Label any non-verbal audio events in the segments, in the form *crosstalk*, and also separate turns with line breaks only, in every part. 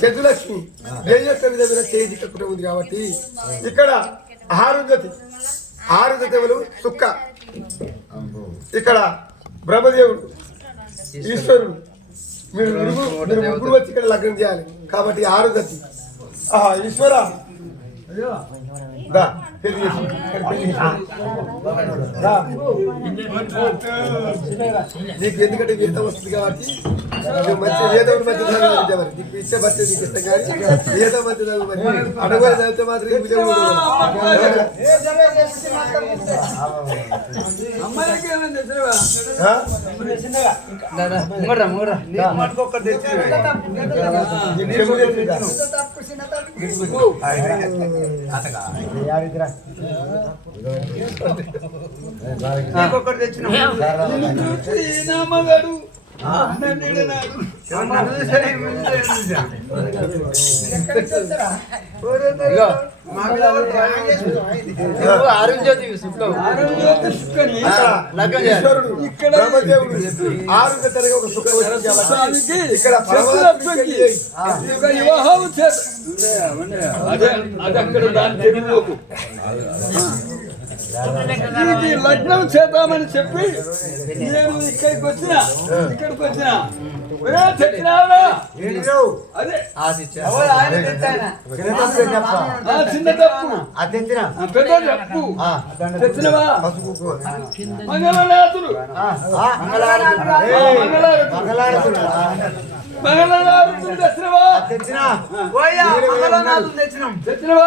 చతులక్ష్మి ఏ యొక్క విధమైన చేయి ఇక్కడ ఉంది కాబట్టి ఇక్కడ ఆరుంధతి ఆరుంధతములు సుక్క. ఇక్కడ బ్రహ్మదేవుడు ఈశ్వరుడు. మీరు ముగ్గురు మీరు ముగ్గురు వచ్చి ఇక్కడ లగ్నం చేయాలి. కాబట్టి ఆరుంధతి. ఆహా ఈశ్వర. దా. దా. నీకు ఎందుకంటే వేదం వస్తుంది కాబట్టి మంచి మంచి చదివితే మరి. నీకు ఇచ్చే బట్టి నీకు ఇష్టం కానీ వేదం మంచి చదువు మరి. అడగని చదివితే మాత్రం ఉద్యోగం ఉండదు. ఆ? తెచ్చిందా? ఇక్కడ ఈశ్వరుడు బ్రహ్మదేవుడు ఆరు తరగతి ఒక సుఖ వచ్చింది కాబట్టి ఇక్కడ పరమాత్మ
వివాహం అదే అది అక్కడ దాని తెలుగులోకు ఇది లగ్నం చేద్దామని చెప్పి నేను ఇక్కడికి వచ్చిన ఇక్కడికి వచ్చిన. చిన్న తప్పు. ఆ పెద్ద తప్పు. తెచ్చినవా? మంగళనాథుడు మంగళారతుడు మంగళనాథుడు తెచ్చినవా? తెచ్చినవా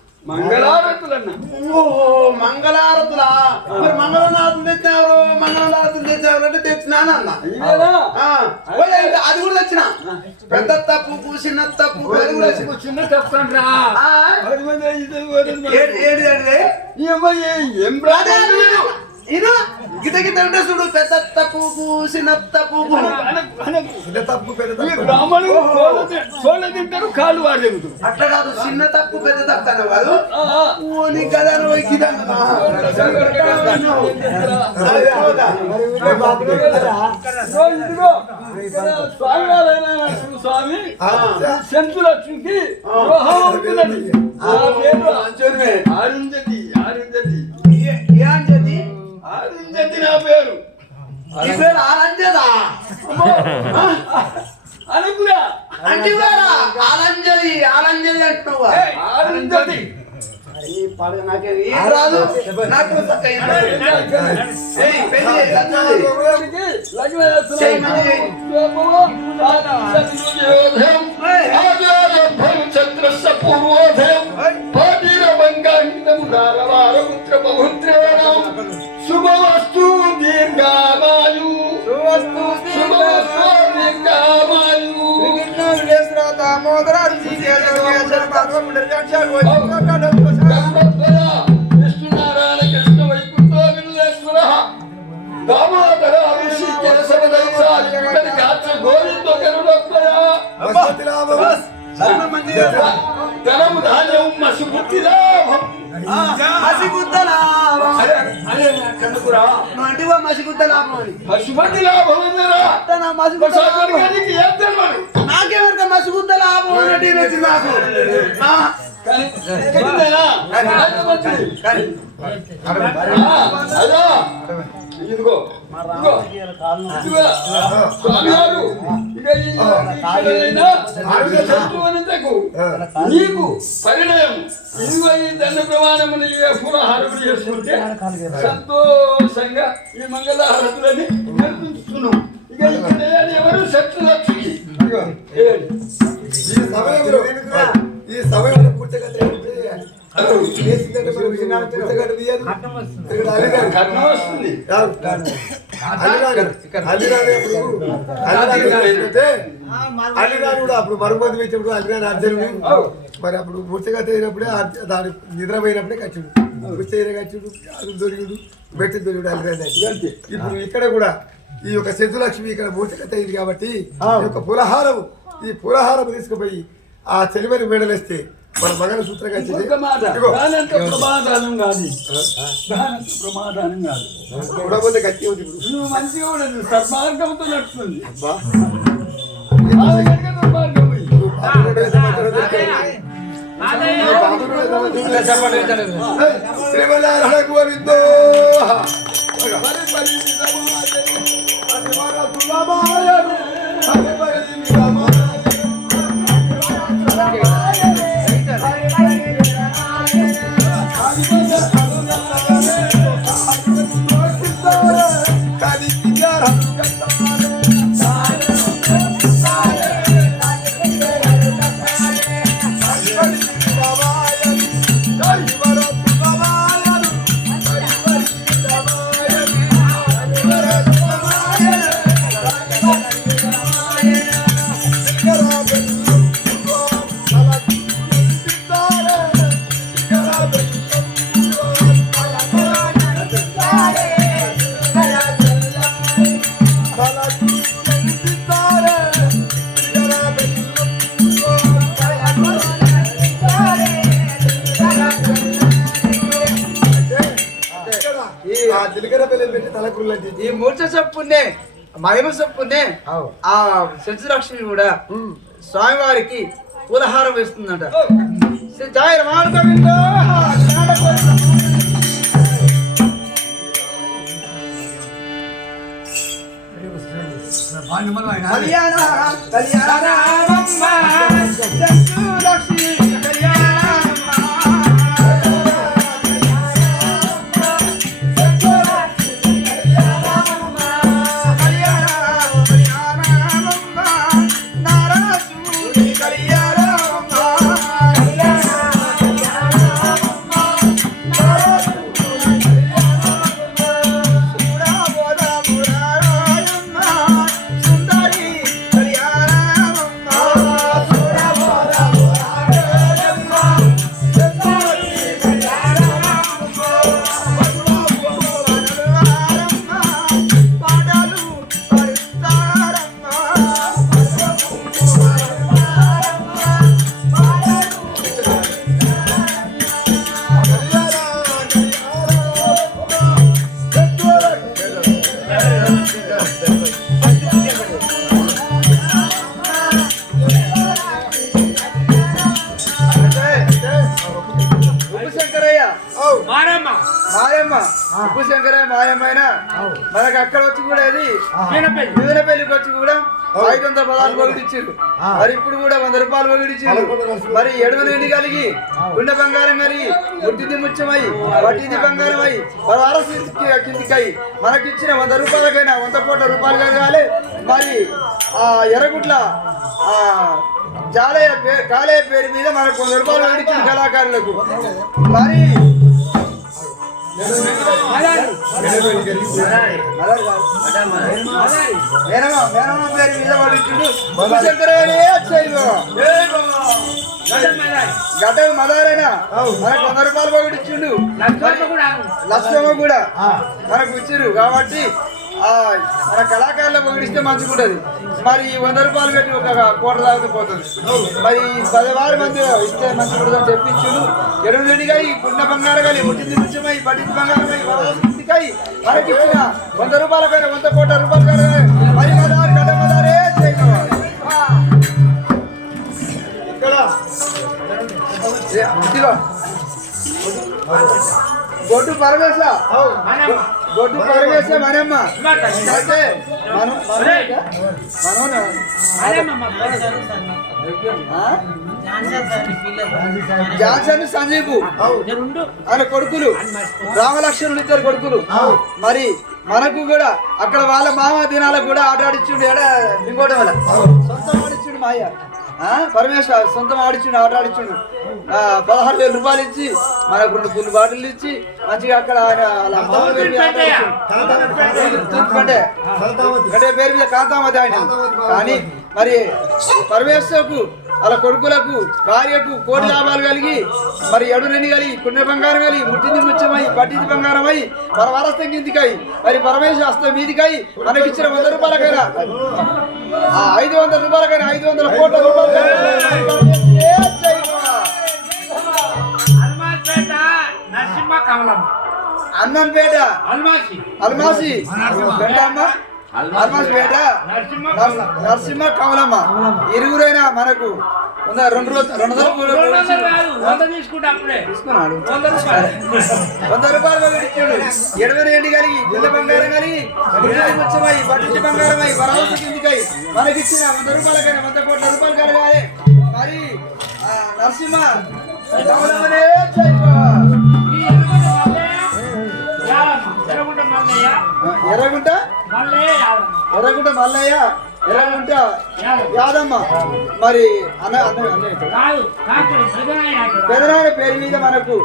మంగళారతులన్న.
ఓహో మంగళారతులా? మరి మంగళనాథులు తెచ్చినారు మంగళనాథులు తెచ్చినారు అంటే తెచ్చినాను అన్న?
ఇవేనా?
ఆ, ఓయ్, ఇంకా అది కూడా తెచ్చిన? పెద్ద తప్పు చిన్న తప్పు.
చిన్న మంది.
ఏడు ఏడు ఏడు
అమ్మాయి ఏం
అదే, గిత గిత ఉంటే చూడు పెద్ద తప్పు చిన్న తప్పు
చిన్న తప్పు పెద్ద
బ్రాహ్మణులు తింటారు కాళ్ళు వాడు దిగుతారు
అట్లా కాదు చిన్న తప్పు పెద్ద తప్పు అన్న కాదు
ఆ, ఆ.
ఓ నీ గదా నువ్వు గిద
అరుంధతి నా పేరు.
ఆలంజదా *laughs*
అనుకురా.
అంటివారా ఆలంజది ఆలంజది అంటున్నావా? పండుగ నాకేం ఏం రాదు నాకు చక్క ఏం రాదు. ఏయ్, పెళ్ళి చేయి, లగ్నం చేయి.
లగ్న
చేయి, మంచి చేయి.
చంద్రస్య పూర్వోదయం పాటిరమంగాంగితం నారవారపుత్ర బహుత్రేణం శుభవస్తు దీర్ఘామాయు శుభవస్తు దీర్ఘామాయు గంగోత్పల విష్ణునారాయణ కృష్ణ వైకుంఠ వినులేశ్వర దామోదర ఋషి కేశవదైసాలి
మసిగుద్ద లాభం. అంటివా మసిగుద్ద లాభం అని.
పశుపతి లాభం అన్నారా
మసిగుద్ద లాభం. నాకేమనుక మసిగుద్ద లాభం అన్నట్టు వచ్చింది నాకు?
ఇదిగో. నీకు పరిణయం. ఇదిగో ఈ దండ ప్రమాణములు ఈ పునహారములు చేసుకుంటే సంతోషంగా ఈ మంగళహారతులని నిర్మిస్తున్నాం ఇక ఇక్కడ ఎవరు శత్రు లక్ష్మి.
ఈ సమయంలో ఈ సమయంలో పుట్టగత చేసిందంటే అప్పుడు మరుగుమతి వచ్చినప్పుడు అలిగాడు అర్జునుడు మరి అప్పుడు పుట్టగత తేరినప్పుడే దాని నిద్రపోయినప్పుడే కచ్చుడు పుస్తైన కచ్చుడు అది దొరికిడు బెట్టి దొరికిడు అలిగాడు ఇప్పుడు ఇక్కడ కూడా ఈ యొక్క సెంతులక్ష్మి ఇక్కడ మూర్తికత అయింది కాబట్టి ఈ యొక్క పులహారం ఈ పులహారం తీసుకుపోయి ఆ తెలివని మెడలేస్తే మన మగన సూత్రంగా
ఒక
వచ్చింది
మాట
ఇదిగో.
దానంత ప్రమాదానం కాదు. దానంత ప్రమాదానం కాదు.
చూడబోతే గట్టి ఉంది ఇప్పుడు.
నువ్వు మంచిగా ఉండదు. సర్మార్గంతో నడుస్తుంది.
అబ్బా.
ఆ వెనక దుర్మార్గం పోయి.
నువ్వు బాబు కూడా ఆ పిల్లలు పెట్టి
ఈ మూర్ఛ సొప్పునే మహిమ సొప్పునే ఆ లక్ష్మి కూడా స్వామివారికి పులహారం వేస్తుందంట. జయ జ్ఞాన గోవిందో. కళ్యాణ మరి ఇప్పుడు కూడా వంద రూపాయలు పొగిడిచ్చారు మరి ఎడమ నుండి కలిగి గుండె బంగారం కలిగి పుట్టింది ముత్యమై వట్టింది బంగారం అయి పదహార కిందికై మనకిచ్చిన వంద రూపాయలకైనా వంద కోట్ల రూపాయలు కలగాలి. మరి ఆ ఎర్రగుట్ల ఆ జాలయ పే- కాలేయ పేరు మీద మనకు వంద రూపాయలు పొగిడిచ్చిన కళాకారులకు. మరి గడ్డ మదారేనా మనకు వంద రూపాయలు పొగిడిచ్చిండు లక్ష్మ కూడా మనకు ఇచ్చిరు కాబట్టి మన కళాకారుల పొగిడిస్తే మంచిగా ఉంటది మరి వంద రూపాయలు పెట్టి ఒక కోట తాగుతూ పోతుంది. మరి ఈ పదివారు మంది ఇస్తే మంచిగా ఉంటుందని చెప్పించుడు. ఎరువు రెడ్డిగా ఈ గుండె బంగారం కానీ ముట్టింది నిత్యమై పట్టింది బంగారం ఇంటికై మనకి ఇచ్చిన వంద రూపాయల కన్నా వంద కోట్ల రూపాయల కన్నా మరి మదారు గడ్డ మదారే
ఇక్కడ.
ఇదిగో. గొడ్డు పరమేశ గొడ్డు పరమేశ మనమ్మ. అయితే మనం జాన్సన్ సంజీపు ఆయన కొడుకులు. రామలక్ష్మణులు ఇద్దరు కొడుకులు. మరి మనకు కూడా అక్కడ వాళ్ళ మామ దినాలకు కూడా ఆట ఆడిచ్చుండు ఎడ ఇంకోటి వల్ల సొంతం ఆడిచ్చుడు మాయ? పరమేశ్వర సొంతం ఆడిచ్చుడు ఆట ఆడిచ్చుడు. ఆ, పదహారు వేల రూపాయలు ఇచ్చి మనకు రెండు పుల్లు బాటిల్ ఇచ్చి మంచిగా అక్కడ అంటే పేరు మీద కాంతామతి ఆయన. కానీ మరి పరమేశ్వరకు వాళ్ళ కొడుకులకు భార్యకు కోటి లాభాలు కలిగి మరి ఎడునని కలిగి పుణ్య బంగారం కలిగి ముట్టింది ముత్యమై పట్టింది బంగారమై మన వారస్థం కిందికై మరి పరమేశ్వర హస్తం మీదికై మనకిచ్చిన వంద రూపాయలకైనా ఐదు వందల రూపాయలు కానీ ఐదు వందల కోట్ల రూపాయలు అన్నంపేట
అల్మాసి.
అల్మాసి. పెట్టమ్మా అల్మాసి పేట
నరసింహ
కమలమ్మ ఇరుగురైనా మనకు రెండు రోజులు రెండు
రెండు
తీసుకున్నాడు.
వంద రూపాయలు.
రూపాయలు ఇచ్చాడు. ఎడమ ఏంటి కలిగి గుండె బంగారం కలిగి గుండె ముచ్చమై పట్టించి బంగారమై వరాలసి కిందికై మనకి ఇచ్చిన వంద రూపాయలకైనా వంద కోట్ల రూపాయలు కలగాలి. మరి నరసింహ కమలమ్మనే
ఎర్రగుంట? ఎర్రగుంట మల్లయ్య
ఎర్రగుంట
యాదమ్మ.
మరి అన్న. పెదనాన్న పేరు మీద మనకు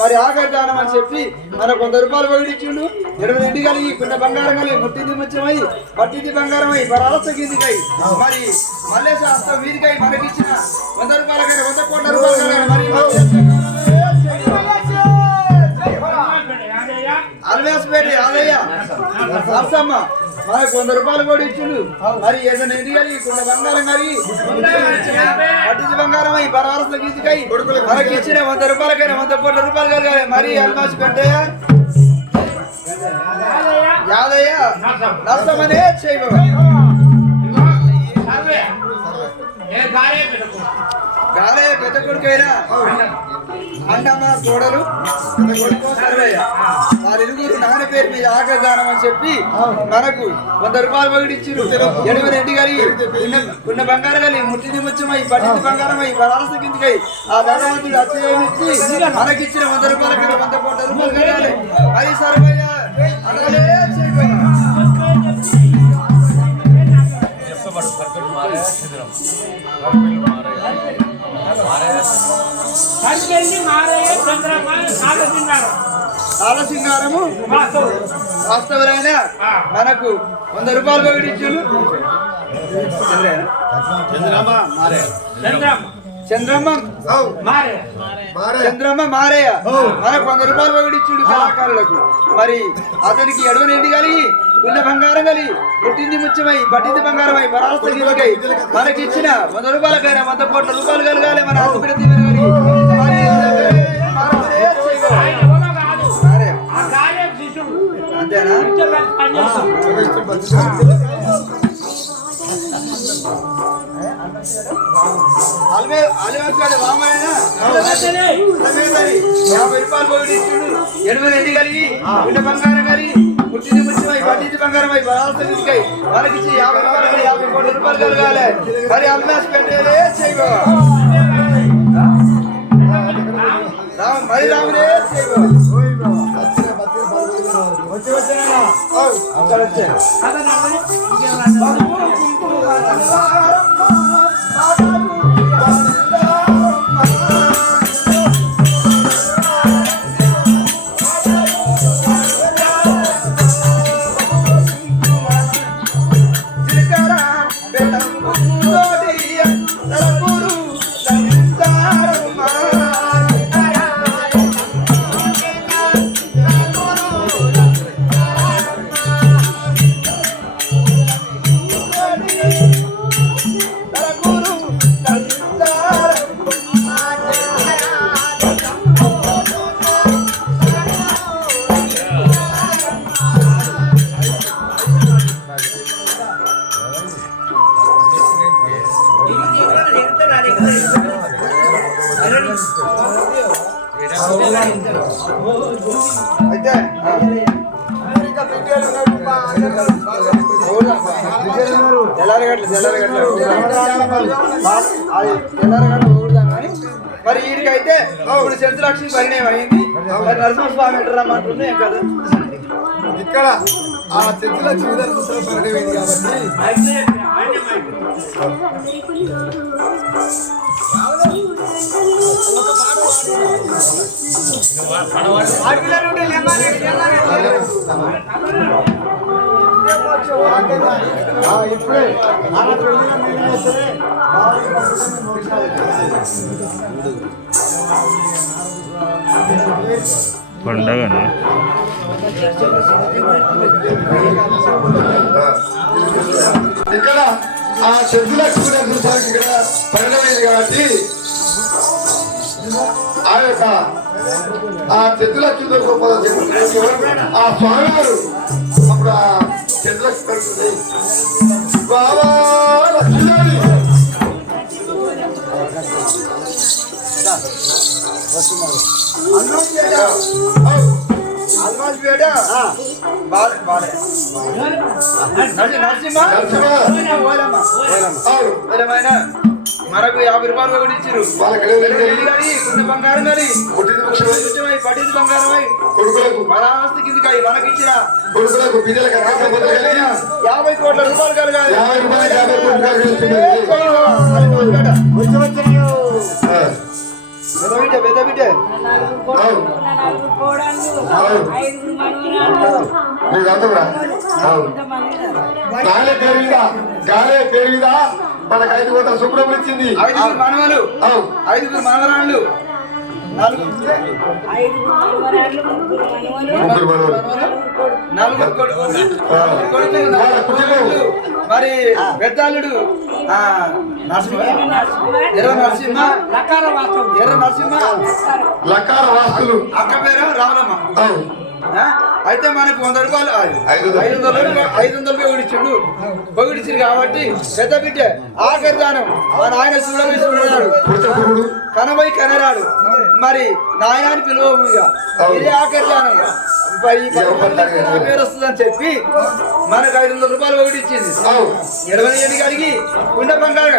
మరి ఆకర్దానం అని చెప్పి మనకు వంద రూపాయలు పొగిడిచ్చిండు ఎడమ ఎండి కలిగి కుండ బంగారం కలిగి ముట్టింది ముచ్చమై పట్టింది బంగారమై పరాలస గిందికై మరి మల్లేశ హస్తం వీధికై మనకిచ్చిన వంద రూపాయలకైనా వంద కోట్ల రూపాయలు. మరి అల్వేస్పేట యాదయ్య నర్సమ్మ మనకు వంద రూపాయలు కూడా ఇచ్చిండు. మరి ఏదైనా ఎదిగాలి కొంత బంగారం కలిగి ముట్టింది బంగారం పట్టింది బంగారమై పరాలస మనకి ఇచ్చిన వంద రూపాయలకైనా వంద కోట్ల రూపాయలు కలగాలి మరి అల్మాసి పెట్టయ్య
యాదయ్య
నష్టమనే
నరసమ్మ. ఏ గారే పెట్టుకో
గాలే పెద్ద కొడుకైనా అండమ్మ కోడలు కొడుకు సర్వయ్య. వారిరుగురు నాన్న పేరు మీద ఆకర్దానం అని చెప్పి మనకు వంద రూపాయలు పగిడిచ్చిరు ఎడమ రెడ్డి గారి ఉన్న బంగారం గారి ముట్టిది ముచ్చమై పట్టింది బంగారమై పరాలస కిందికై ఆ భగవంతుడు అత్యయమిచ్చి మనకిచ్చిన వంద రూపాయల కింద వంద కోట్ల రూపాయలు కట్టాలి. అది సర్వయ్య అనగానే చేయబో.
సంకెళ్ళి
వాస్తవరాయన మనకు వంద రూపాయలు పగిడిచ్చును
చంద్రమ్మ
చంద్రమ్మ
మారే
మారే
చంద్రమ్మ మారయ్య మనకు వంద రూపాయలు పగిడిచ్చుడు కళాకారులకు మరి అతనికి ఎడవనేంటి కలిగి ఉన్న బంగారం కలిగి పుట్టింది ముచ్చమై పట్టింది బంగారమై పరాస్త గిరికై మనకి ఇచ్చిన వంద రూపాయలకైనా వంద కోట్ల రూపాయలు కలగాలి మన హాస్పిటల్ తీరగాలి మరి మారవలే చేయగలరు.
ఆయన ఎవరో కాదు
మారయ్య.
ఆ గారే శిష్యుడు
అంతేనా. యాభై రూపాయలు పోయి ఇచ్చిండు ఎనిమిది ఎన్ని కలిగి బంగారం కలిగి పుట్టింది ముచ్చిమై పట్టింది బంగారమై బలాల్సికై మనకిచ్చి యాభై రూపాయలు యాభై కోట్ల రూపాయలు కలగాలి మరి అల్లాస్ పెట్టేదే రామ మరి రాముడే చేయగో వచ్చి వచ్చానా నరసింహస్వామి రమ్మంటుంది ఏం కదా.
ఇక్కడ ఆ చెట్టుల చూడరు పరిణమైంది కాబట్టి. ఇప్పుడే. నీళ్ళు వస్తే
పండగనా?
ఇక్కడ ఆ చెట్టుల చూడరు ఇక్కడ పరిణమైంది కాబట్టి ఆ యొక్క ఆ చెట్టులకి గొప్ప ఆ స్వామి గారు అప్పుడు ఆ చెట్టులకి కలుగుతుంది బాబా లక్ష్మీ
మనకు యాభై రూపాయలు కూడా ఇచ్చిరు బంగారం కానీ పట్టింది బంగారమై
కొడుకులకు
మన ఆస్తి కిందికి మనకి ఇచ్చిన
కొడుకులకు
యాభై కోట్ల రూపాయలు కలగాలి
యాభై రూపాయలు యాభై కోట్లు కలిగిస్తున్నది ఆ,
పెద్ద బిడ్డ పెద్ద బిడ్డ
అవును
నలుగురు కోడళ్ళు
అవును.
ఐదుగురు మనవరాళ్ళు
నీకు అంతకురా అవును
ఇంతమంది
గాలే పెరిగిదా గాలే పెరిగిదా మనకు ఐదు వందల శుభ్రం ఇచ్చింది.
ఐదుగురు మనవలు. ఐదుగురు మనవరాళ్ళు. మరి పెద్దాళ్ళుడు ఆ, నరసింహ ఎర్ర నరసింహ ఎర్ర నరసింహ అక్క పేరు రామలమ్మ ఆ? అయితే మనకు వంద రూపాయలు
ఐదు వందలు.
ఐదు వందలు పొగిడిచ్చిండు. పొగిడిచ్చిండు కాబట్టి పెద్ద బిడ్డ ఆఖరి దానం. మా నాయన చూడరాడు
పుట్టకుడు
కనబై కనరాడు. మరి నాయనాన్ని పిలువము ఇక. ఇదే ఆఖరి దానం. పేరు వస్తుందని చెప్పి మనకు ఐదు వందల రూపాయలు ఒకటి ఇచ్చింది ఇరవై ఏడు అడిగి ఉండ బంగారు.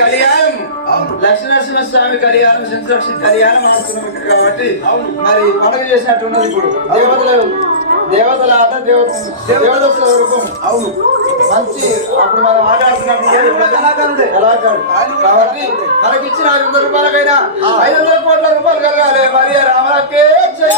కళ్యాణం. లక్ష్మీనరసింహ స్వామి కళ్యాణం సంరక్షణ కళ్యాణం ఆడుతున్నాం ఇక్కడ కాబట్టి మరి పండుగ చేసినట్టు ఉన్నది ఇప్పుడు. దేవతలు దేవతల ఆట దేవత దేవత స్వరూపం. అవును. మంచి అప్పుడు మనం ఆటాడుతున్నప్పుడు కళాకారుడే. కాబట్టి మనకి ఇచ్చిన ఐదు వందల రూపాయలకైనా ఐదు వందల కోట్ల రూపాయలు కలగాలి. మరి రామలకే జై